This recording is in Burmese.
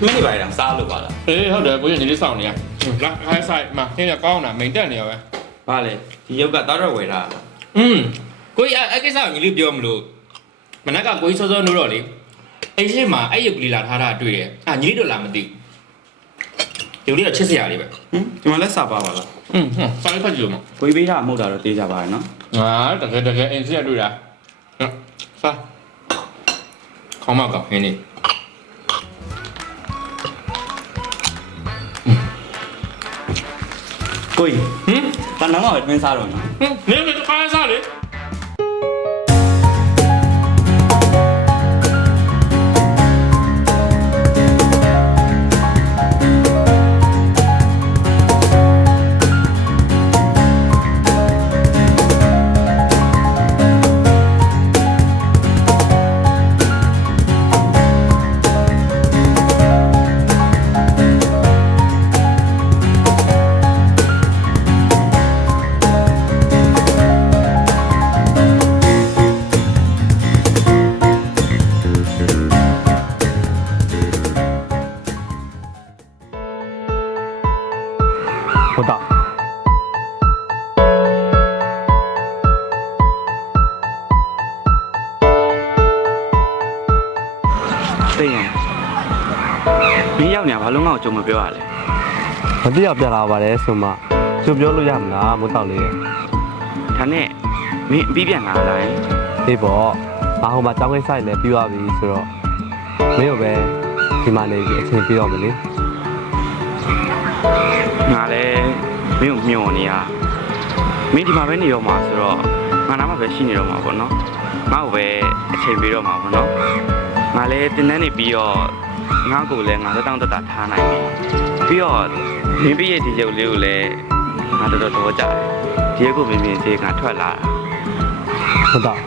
ထမင်းနေပါလားစားလို့ပါလား အေးဟုတ်တယ်ကိုကြီးညီလေးစောင့်နေရလာခိုင်းဆိုင်မှာခင်းရကောင်းတာမိန်တက်နေရပဲ ဘာလဲဒီရုပ်ကတော့တော့ဝယ်ထားတာ ကိုကြီးအဲ့ကိစ္စကိုညီလေးပြောမလို့မနက်ကကိုကြီးစောစောနိုးတော့လေအိမ်ရှိမှာအဲ့ရုပ်ကလေးလာထားတာတွေ့တယ်ညီလေးတို့လာမသိရုပ်လေးကချစ်စရာလေးပဲ ဒီမှာလက်စာပါပါလား စားလိုက်ဖတ်ကြည့်ဦးမ ဝေးပေးတာမဟုတ်တာတော့တေးကြပါရဲ့နော် တကယ်အိမ်ရှိရတွေ့တာစားခေါင်းမကောင်းခင်းနေ ကိုကြီးဘာနောင်ကတွင်းစားတော့နော် နေမခိုင်းစားလေ ဟုတ်တော့သိရင်မင်းရောက်နေဘာလို့ငါ့ကိုကြုံမပြောရလဲ မတိရပြန်လာပါတယ်ဆိုမှကျုပ်ပြောလို့ရမလားမိုးတောက်လေးရဲ့ ဒါနဲ့မင်းအပြီးပြန်လာလား အေးပေါ့ငါဟိုမှာတောင်းကိစ္စလည်းပြီးသွားပြီဆိုတော့မင်းတို့ပဲဒီမှာနေပြီးအချိန်ပြေတော့မလဲ ငါလည်းမင်းကိုမျှော်နေရမင်းဒီမှာပဲနေရောမှာဆိုတော့ငါနားမှာပဲရှိနေတော့မှာပေါ့နော်ငါ့ကိုပဲအချိန်ပေးတော့မှာပေါ့နော်ငါလည်းတင်တန်းနေပြီးတော့ငါ့ကိုလည်းငါတောင်းတထားနိုင်ပြီပြီးတော့မင်းပြည့်ရဲ့ဒီရုပ်လေးကိုလည်းငါတော်တော်ကြတယ်ဒီရုပ်ကိုမင်းမြင်သေးငါထွက်လာတာ ဟုတ်တော့